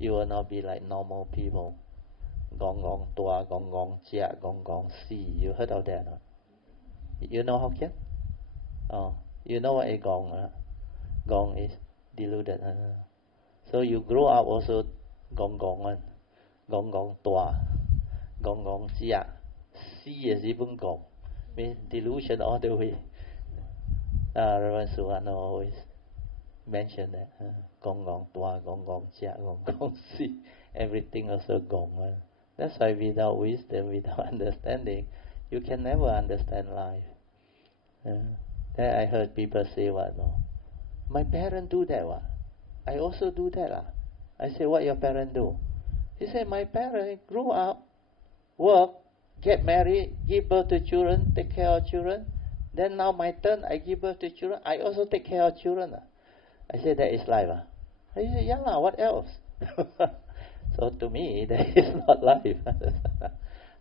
you will not be like normal people. Gong gong tua, gong gong jia, gong gong si. You heard of that? You know Hokkien? Oh, you know what a gong? Gong is deluded. So you grow up also gong gong, gong gong tua, gong gong jia. Si is even gong. Means delusion all the way. Reverend Suwano always mention that. Gong gong tua, gong gong jia, gong gong si. Everything also gong. That's why without wisdom, without understanding, you can never understand life. Then I heard people say what? No, my parents do that. What? I also do that. I say, what your parents do? He said, my parents grew up, work, get married, give birth to children, take care of children. Then now my turn, I give birth to children. I also take care of children. I said, that is life. He said, yeah, what else? So to me, that is not life.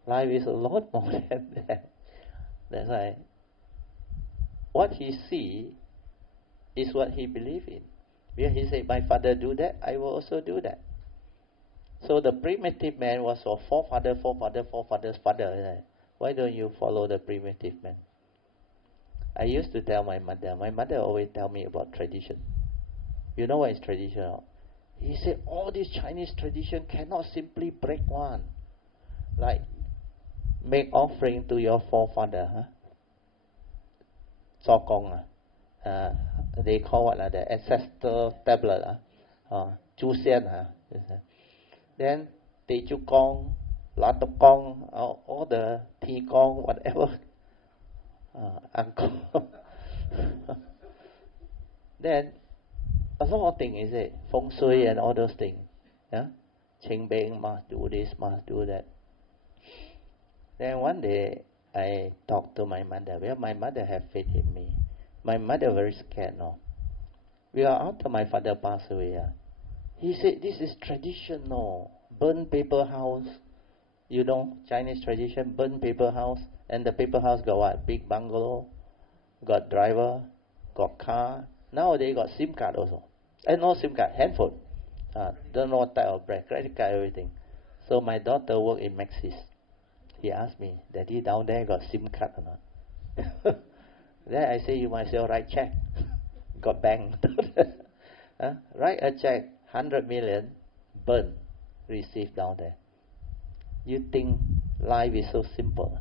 Life is a lot more than that. That's why what he see is what he believe in. When he said, my father do that, I will also do that. So the primitive man was for forefather's father. Why don't you follow the primitive man? I used to tell my mother always tell me about tradition. You know what is tradition? He said, all this Chinese tradition cannot simply break one. Like, make offering to your forefather. Zokong. They call what? The ancestor tablet. 祖先. Then, Tei Chu Kong, La Tok Kong, all the Ti Kong, whatever. Uncle. Then, a lot of things, is it? Feng Shui and all those things. Yeah? Qing Beng must do this, must do that. Then one day, I talked to my mother. Well, my mother had faith in me. My mother very scared now. Well, after my father passed away, he said, this is traditional. Burn paper house. You know, Chinese tradition, burn paper house. And the paper house got what? Big bungalow, got driver, got car. Now they got SIM card also. And no SIM card, handphone. Don't know what type of brand, credit card, everything. So my daughter worked in Maxis. He asked me, Daddy, down there got SIM card or not? Then I say, you might well write check. Got bank. Write a check, 100 million, burn, receive down there. You think life is so simple?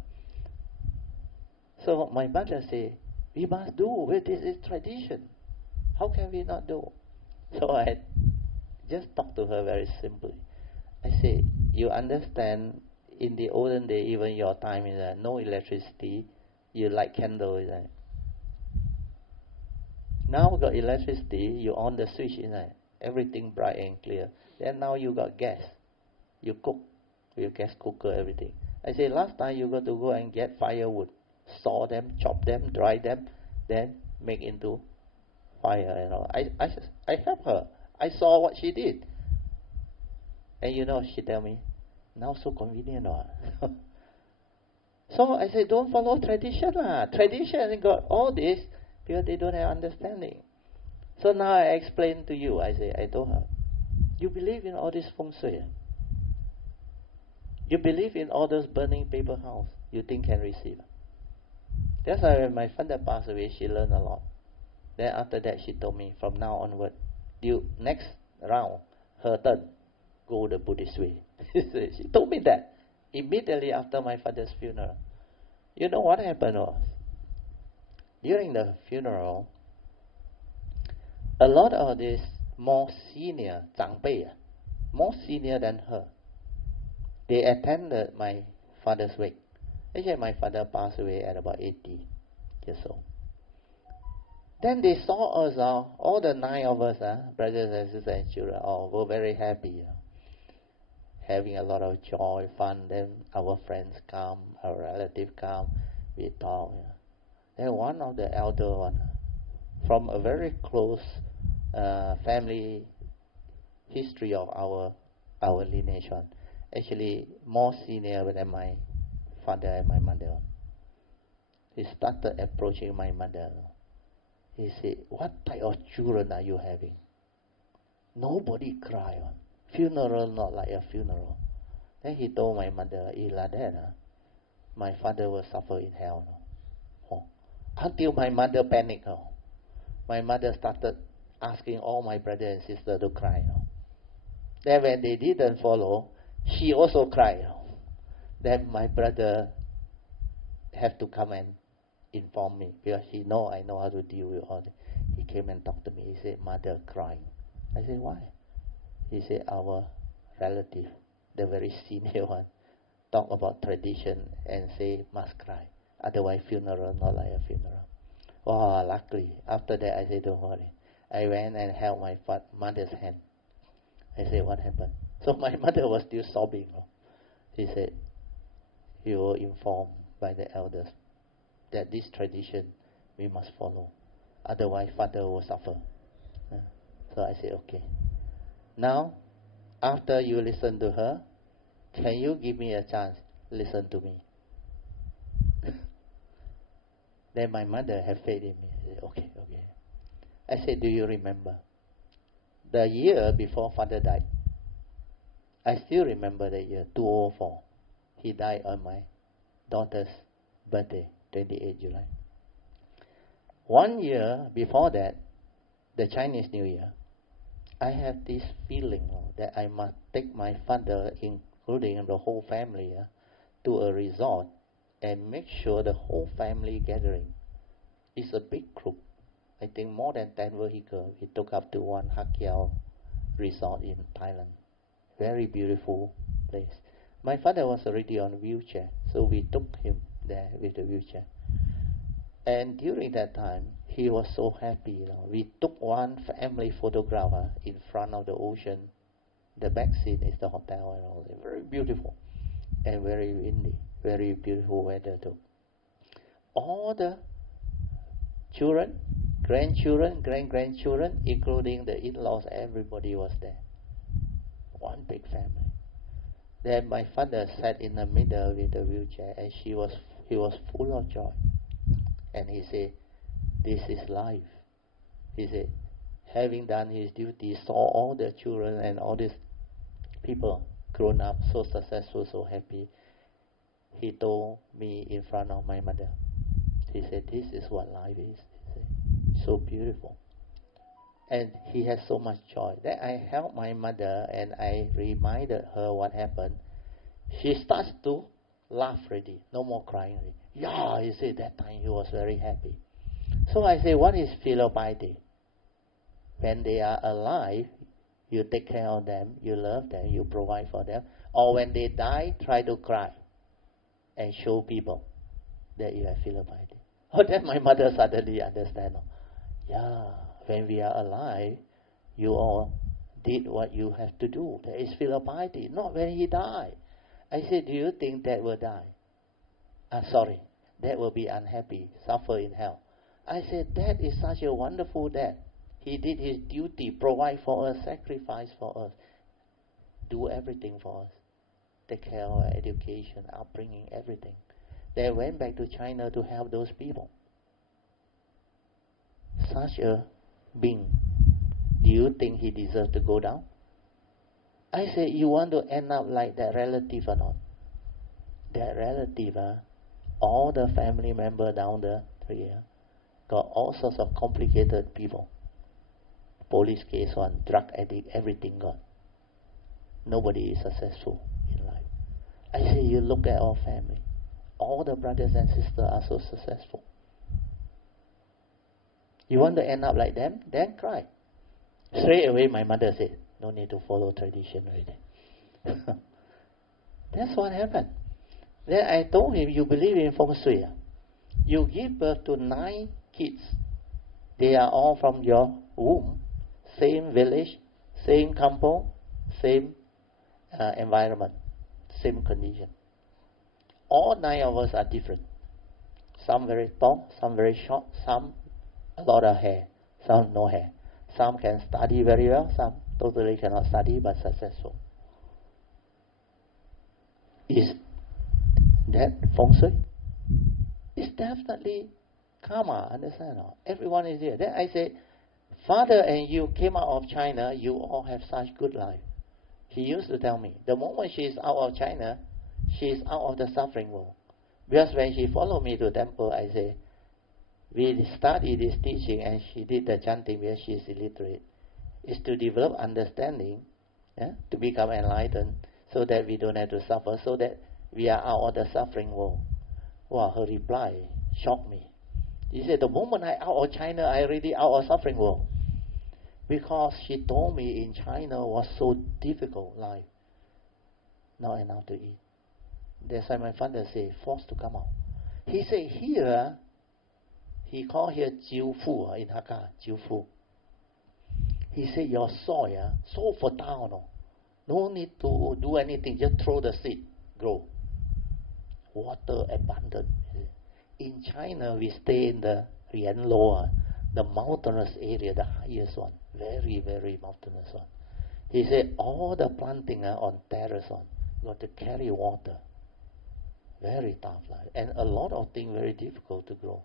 So my mother say, we must do. This is tradition. How can we not do? So I just talk to her very simply. I say, you understand, in the olden day, even your time is no electricity, you light candle, is that? Now got electricity, you on the switch, is that? Everything bright and clear. Then now you got gas. You cook with gas cooker, everything. I say, last time you got to go and get firewood, saw them, chop them, dry them, then make into fire and all. I help her. I saw what she did. And you know, she tell me, now so convenient. So I said, don't follow tradition. Tradition got all this because they don't have understanding. So now I explain to you. I told her, you believe in all this feng shui? You believe in all those burning paper house you think can receive? That's why when my father passed away, she learned a lot. Then after that, she told me, from now onward, next round, her turn, go the Buddhist way. She told me that immediately after my father's funeral. You know what happened was, during the funeral, a lot of these more senior, 长辈, more senior than her, they attended my father's wake. Actually, my father passed away at about 80 years old. Then they saw us, all the 9 of us, brothers and sisters and children, were very happy, having a lot of joy, fun. Then our friends come, our relatives come, we talk. Then one of the elder one, from a very close family history of our lineage one, actually more senior than my father and my mother. He started approaching my mother. He said, what type of children are you having? Nobody cry. Funeral not like a funeral. Then he told my mother, if like that, my father will suffer in hell. Oh. Until my mother panicked. My mother started asking all my brother and sister to cry. Then when they didn't follow, she also cried. Then my brother have to come and inform me, because he know I know how to deal with all this. He came and talked to me. He said, mother crying. I said, why? He said, our relative, the very senior one, talk about tradition and say must cry. Otherwise funeral not like a funeral. Wow, luckily, after that I said, don't worry. I went and held my mother's hand. I said, what happened? So my mother was still sobbing. He said, you were informed by the elders that this tradition we must follow. Otherwise, father will suffer. So I said, okay. Now, after you listen to her, can you give me a chance? Listen to me. Then my mother had faith in me. I said, okay. I said, do you remember? The year before father died, I still remember the year, 2004. He died on my daughter's birthday, 28 July. 1 year before that, the Chinese New Year, I have this feeling that I must take my father, including the whole family, to a resort and make sure the whole family gathering is a big group. I think more than 10 vehicles. We took up to one Hak Yao resort in Thailand. Very beautiful place. My father was already on a wheelchair, so we took him there with the wheelchair. And during that time, he was so happy. We took one family photograph in front of the ocean. The back scene is the hotel and all that. Very beautiful and very windy. Very beautiful weather too. All the children, grandchildren, great-grandchildren, including the in-laws, everybody was there. One big family. Then my father sat in the middle with the wheelchair, and he was full of joy. And he said, this is life. He said, having done his duty, saw all the children and all these people grown up, so successful, so happy. He told me in front of my mother, he said, this is what life is. He said, so beautiful. And he has so much joy. Then I helped my mother and I reminded her what happened. She starts to laugh already, no more crying already. Yeah, he said that time he was very happy. So I say, what is filial piety? When they are alive, you take care of them, you love them, you provide for them. Or when they die, try to cry and show people that you have filial piety. Oh, then my mother suddenly understand. Yeah, when we are alive, you all did what you have to do. That is filial piety, not when he died. I said, do you think that will die? Sorry, that will be unhappy, suffer in hell. I said, that is such a wonderful death. He did his duty, provide for us, sacrifice for us, do everything for us, take care of our education, upbringing, everything. They went back to China to help those people. Such a being, do you think he deserves to go down? I said, you want to end up like that relative or not? That relative, all the family members down the tree, got all sorts of complicated people. Police case on, drug addict, everything gone. Nobody is successful in life. I say, you look at our family. All the brothers and sisters are so successful. You want to end up like them? Then cry. Straight away my mother said, no need to follow tradition already. That's what happened. Then I told him, you believe in feng shui. You give birth to 9 kids. They are all from your womb. Same village, same kampong, same environment, same condition. All 9 of us are different. Some very tall, some very short, some a lot of hair, some no hair. Some can study very well, some totally cannot study but successful. Is that feng shui? It's definitely karma, understand? Everyone is here. Then I say, Father and you came out of China, you all have such good life. She used to tell me, the moment she is out of China, she is out of the suffering world. Because when she followed me to temple, I say, we study this teaching and she did the chanting because she is illiterate. Is to develop understanding, to become enlightened, so that we don't have to suffer, so that we are out of the suffering world. Wow, her reply shocked me. She said, the moment I out of China, I already out of suffering world. Because she told me in China was so difficult life. Not enough to eat. That's why my father said, forced to come out. He said here, he called here Jiu Fu in Hakka, Jiu Fu. He said your soil so fertile, no need to do anything, just throw the seed, grow. Water abundant. In China, we stay in the Rianlo, the mountainous area, the highest one, very, very mountainous one. He said all the planting on terrace one, got to carry water. Very tough life. And a lot of things very difficult to grow.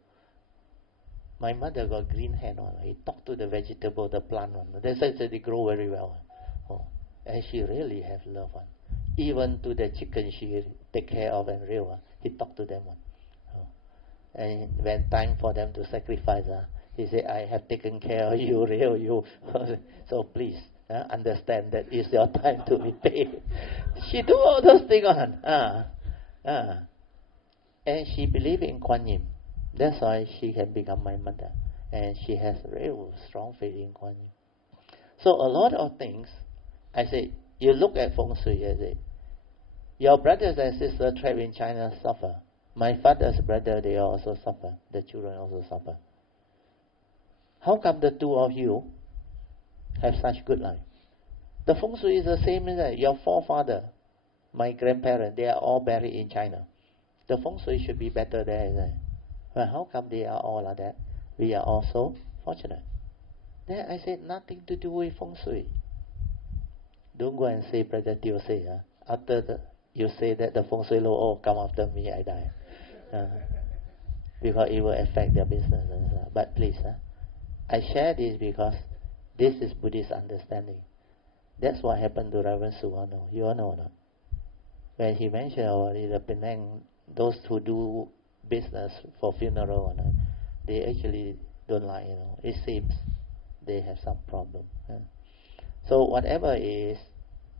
My mother got green hand on. He talked to the vegetable, the plant one. They said they grow very well. Oh, and she really have love one. Even to the chicken she take care of and real. He talked to them one. Oh. And when time for them to sacrifice, he said, I have taken care of you, real you. So please understand that it's your time to be paid. She do all those things on. And she believe in Kuan Yin. That's why she can become my mother. And she has real strong faith in Kuan Yin. So a lot of things, I say, you look at Feng Shui, I say, your brothers and sisters trapped in China suffer. My father's brother, they also suffer. The children also suffer. How come the two of you have such good life? The Feng Shui is the same as that. Your forefather, my grandparents, they are all buried in China. The Feng Shui should be better there, isn't it? Well, how come they are all like that? We are also fortunate. Then I said, nothing to do with Feng Shui. Don't go and say, Brother Teo say, after you say that the Feng Shui law, come after me, I die. Because it will affect their business. But please, I share this because this is Buddhist understanding. That's what happened to Reverend Suwano. You all know, no? When he mentioned about the Penang, those who do business for funeral, they actually don't like, it seems they have some problem. So whatever is,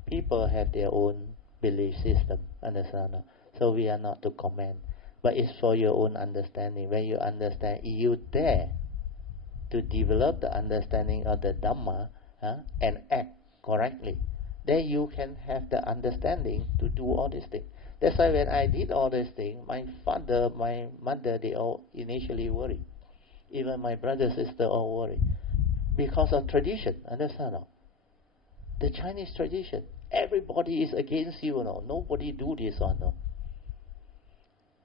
people have their own belief system, understand? So we are not to comment, but it's for your own understanding. When you understand, you dare to develop the understanding of the Dhamma and act correctly, then you can have the understanding to do all these things. That's why when I did all these things, my father, my mother, they all initially worried. Even my brother, sister all worried. Because of tradition, understand? The Chinese tradition. Everybody is against you, nobody do this one.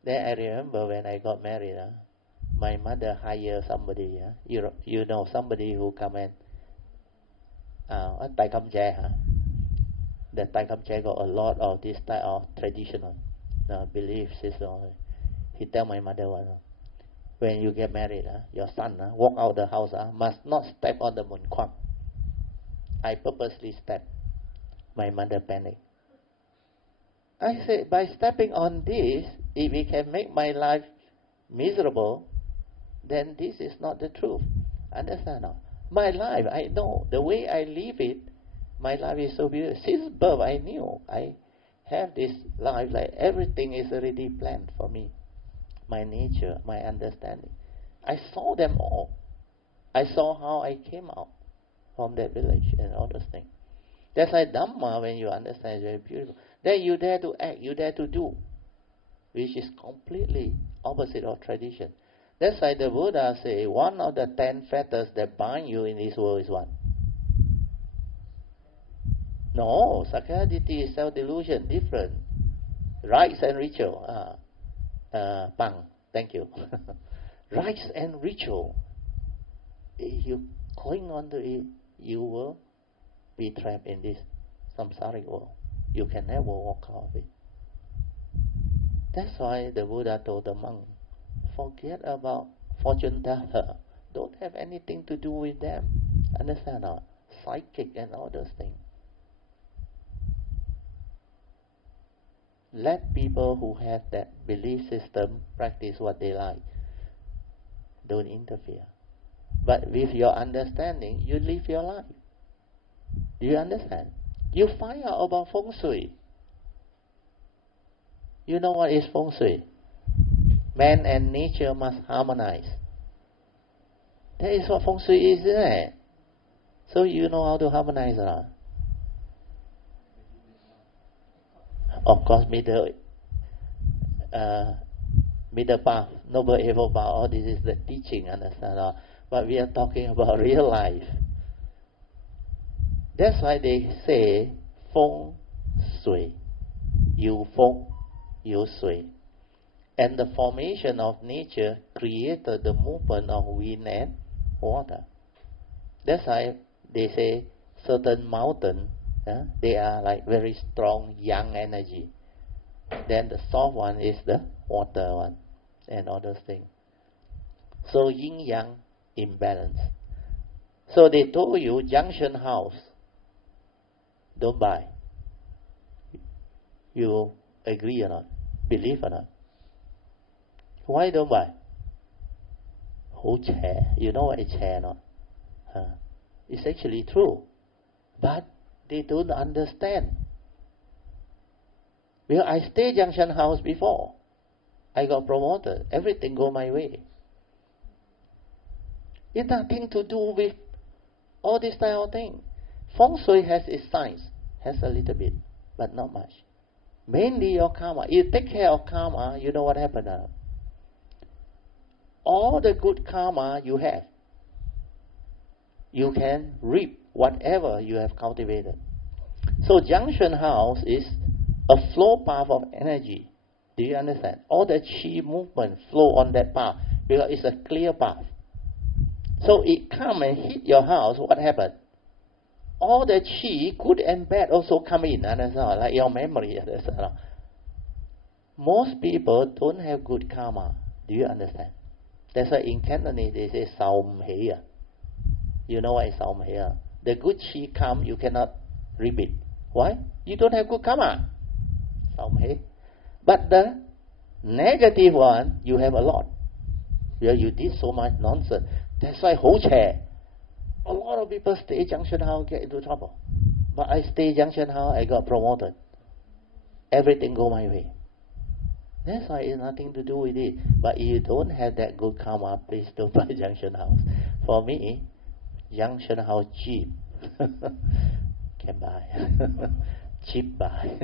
Then I remember when I got married, my mother hired somebody, you know, somebody who come and Tai Kam Chair, the Tai Kam Chair got a lot of this type of traditional belief system. He tell my mother, when you get married, your son walk out the house, must not step on the mun kwang. I purposely step. My mother panicked. I said, by stepping on this, if it can make my life miserable, then this is not the truth. Understand now? My life, I know, the way I live it, my life is so beautiful. Since birth, I knew I have this life, like everything is already planned for me. My nature, my understanding. I saw them all. I saw how I came out from that village and all those things. That's why Dhamma, when you understand, is very beautiful. Then you dare to act, you dare to do, which is completely opposite of tradition. That's why the Buddha say, one of the 10 fetters that bind you in this world is what? No, Sakaditi is self-delusion, different. Rites and ritual. Pang, thank you. Rites and ritual. If you cling on to it, you will be trapped in this samsaric world. You can never walk out of it. That's why the Buddha told the monk, forget about fortune teller. Don't have anything to do with them. Understand? Psychic and all those things. Let people who have that belief system practice what they like. Don't interfere. But with your understanding, you live your life. Do you understand? You find out about feng shui. You know what is feng shui? Man and nature must harmonize. That is what feng shui is, isn't it? So you know how to harmonize or not? Of course, middle path, noble evil path, all this is the teaching, understand? But we are talking about real life. That's why they say feng shui, yu feng, yu shui. And the formation of nature created the movement of wind and water. That's why they say certain mountains, they are like very strong yang energy. Then the soft one is the water one and all those things. So yin yang imbalance. So they told you junction house, don't buy. You agree or not? Believe or not? Why don't buy? Who chair? You know what is chair or not? It's actually true. But they don't understand. Well, I stayed junction house before. I got promoted. Everything go my way. It's nothing to do with all this type of thing. Feng Shui has its science. Has a little bit, but not much. Mainly your karma. You take care of karma, you know what happened now. All the good karma you have, you can reap whatever you have cultivated. So junction house is a flow path of energy. Do you understand? All the chi movement flow on that path because it's a clear path. So it come and hit your house, what happened? All the chi, good and bad, also come in, understand? Like your memory. Understand? Most people don't have good karma. Do you understand? That's why in Cantonese they say Saum Hea. You know what is Saum Hea? The good chi come, you cannot repeat. Why? You don't have good karma. Saum Hea. But the negative one, you have a lot. Well, you did so much nonsense. That's why whole chair. A lot of people stay junction house, get into trouble. But I stay junction house, I got promoted. Everything go my way. That's why it's nothing to do with it. But if you don't have that good karma, please don't buy junction house. For me, junction house cheap. Can buy. Cheap buy.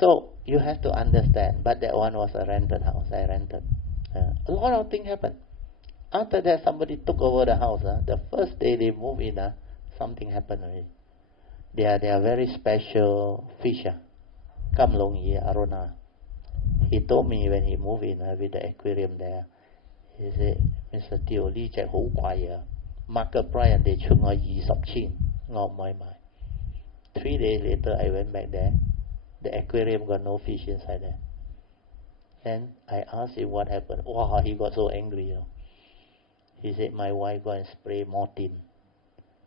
So you have to understand. But that one was a rented house. I rented. A lot of things happened. After that, somebody took over the house. The first day they moved in, something happened already. They are very special fish. Kam Long Yi, Aruna. He told me when he moved in with the aquarium there, he said, Mr. Teo, Li Jack Ho Kwai, market price and they chung 20 chin. Not my mind. 3 days later, I went back there. The aquarium got no fish inside there. Then I asked him what happened. Wow, he got so angry. He said, my wife go and spray morphine.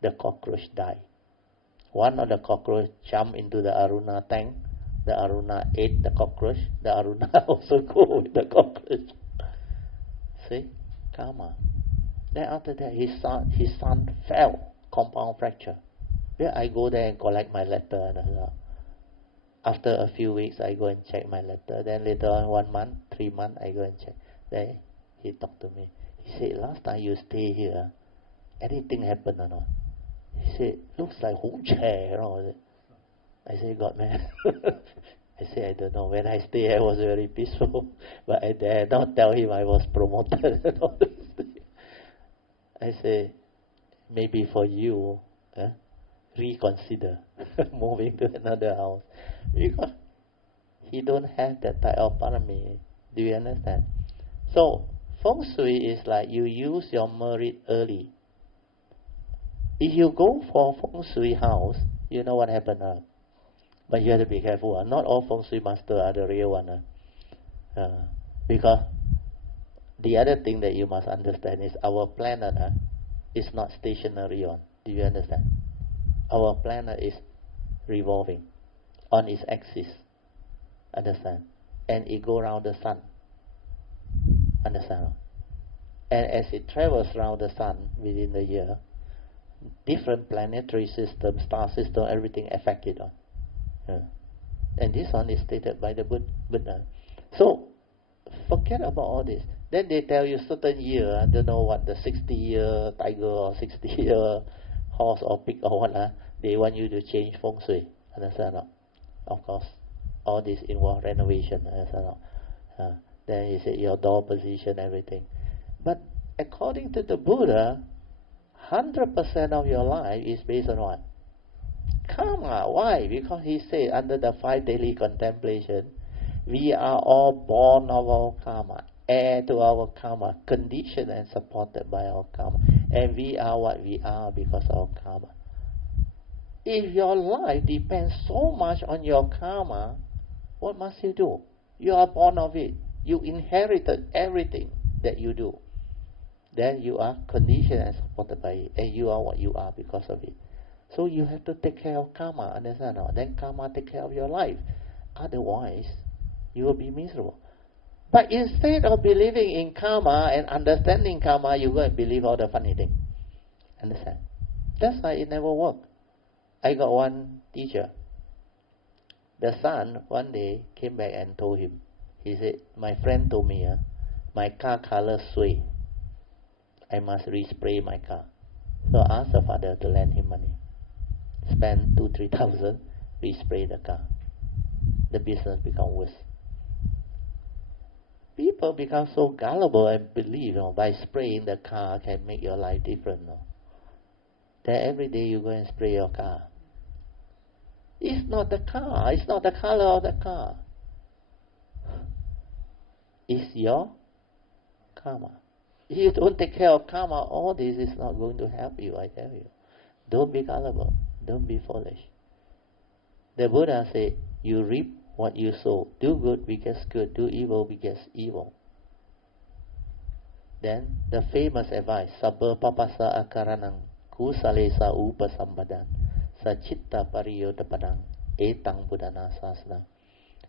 The cockroach died. One of the cockroach jumped into the Aruna tank. The Aruna ate the cockroach. The Aruna also go with the cockroach. See? Karma. Then after that, his son fell. Compound fracture. Then I go there and collect my letter. After a few weeks, I go and check my letter. Then later on, 1 month, 3 months, I go and check. Then he talked to me. He said, last time you stay here, anything happened or not? He said, looks like whole chair. I said, God, man. I said, I don't know. When I stay here, I was very peaceful. But I dare not tell him I was promoted. I said, maybe for you, reconsider moving to another house. Because he don't have that type of parami. Do you understand? So, Feng Shui is like you use your merit early. If you go for Feng Shui house, you know what happened. But you have to be careful. Not all Feng Shui masters are the real one. Because the other thing that you must understand is our planet is not stationary on. Do you understand? Our planet is revolving on its axis. Understand? And it go around the sun. Understand? And as it travels around the sun within the year, different planetary system, star system, everything affected on. And this one is stated by the Buddha. So, forget about all this. Then they tell you certain year, I don't know what, the 60-year tiger or 60-year horse or pig or what, they want you to change feng shui. Understand? Of course, all this involve renovation. Understand? Then he said your door position, everything. But according to the Buddha, 100% of your life is based on what? Karma. Why? Because he said under the 5 daily contemplation, we are all born of our karma, heir to our karma, conditioned and supported by our karma. And we are what we are because of our karma. If your life depends so much on your karma, what must you do? You are born of it. You inherited everything that you do. Then you are conditioned and supported by it. And you are what you are because of it. So you have to take care of karma, understand? Then karma take care of your life. Otherwise, you will be miserable. But instead of believing in karma and understanding karma, you go and believe all the funny things. Understand? That's why it never worked. I got one teacher. The son one day came back and told him, he said, my friend told me, my car color sway. I must respray my car. So I asked the father to lend him money. Spend 2,000-3,000, respray the car. The business become worse. People become so gullible and believe, by spraying the car can make your life different. Then every day you go and spray your car. It's not the car. It's not the color of the car. It's your karma. If you don't take care of karma, all this is not going to help you, I tell you. Don't be gullible. Don't be foolish. The Buddha said, you reap what you sow. Do good begets good. Do evil begets evil. Then the famous advice, Sabba papasa akaranang kusalesa upasambadan sachitta pariyodapadang etang buddhana sasana.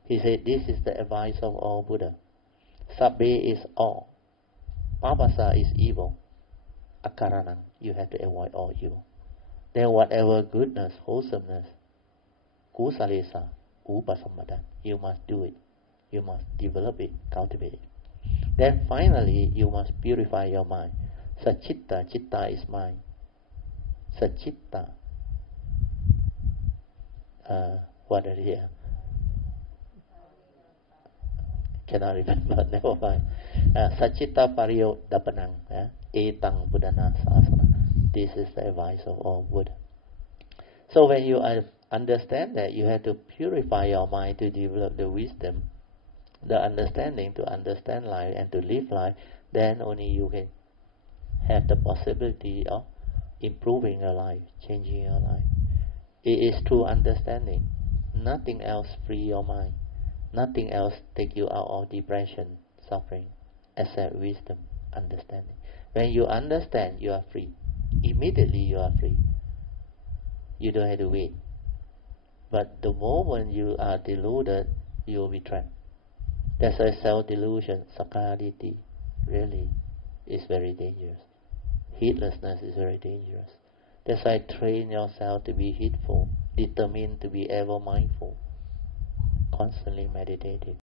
He said, this is the advice of all Buddha. Sabbe is all. Papasa is evil. Akaranang, you have to avoid all evil. Then whatever goodness, wholesomeness, kusalesa, upasambadan, you must do it. You must develop it, cultivate it. Then finally, you must purify your mind. Sachitta, chitta is mind. Sachitta, what is it? Cannot remember, never mind. Sachitta pariyo dapanang, etang buddhana sasana. This is the advice of all Buddha. So when you understand that, you have to purify your mind to develop the wisdom, the understanding to understand life and to live life, then only you can have the possibility of improving your life, changing your life. It is through understanding. Nothing else free your mind. Nothing else take you out of depression, suffering, except wisdom, understanding. When you understand, you are free. Immediately you are free. You don't have to wait. But the moment you are deluded, you will be trapped. That's why self-delusion, sakkaditi, really is very dangerous. Heedlessness is very dangerous. That's why train yourself to be heedful, determined to be ever mindful, constantly meditative.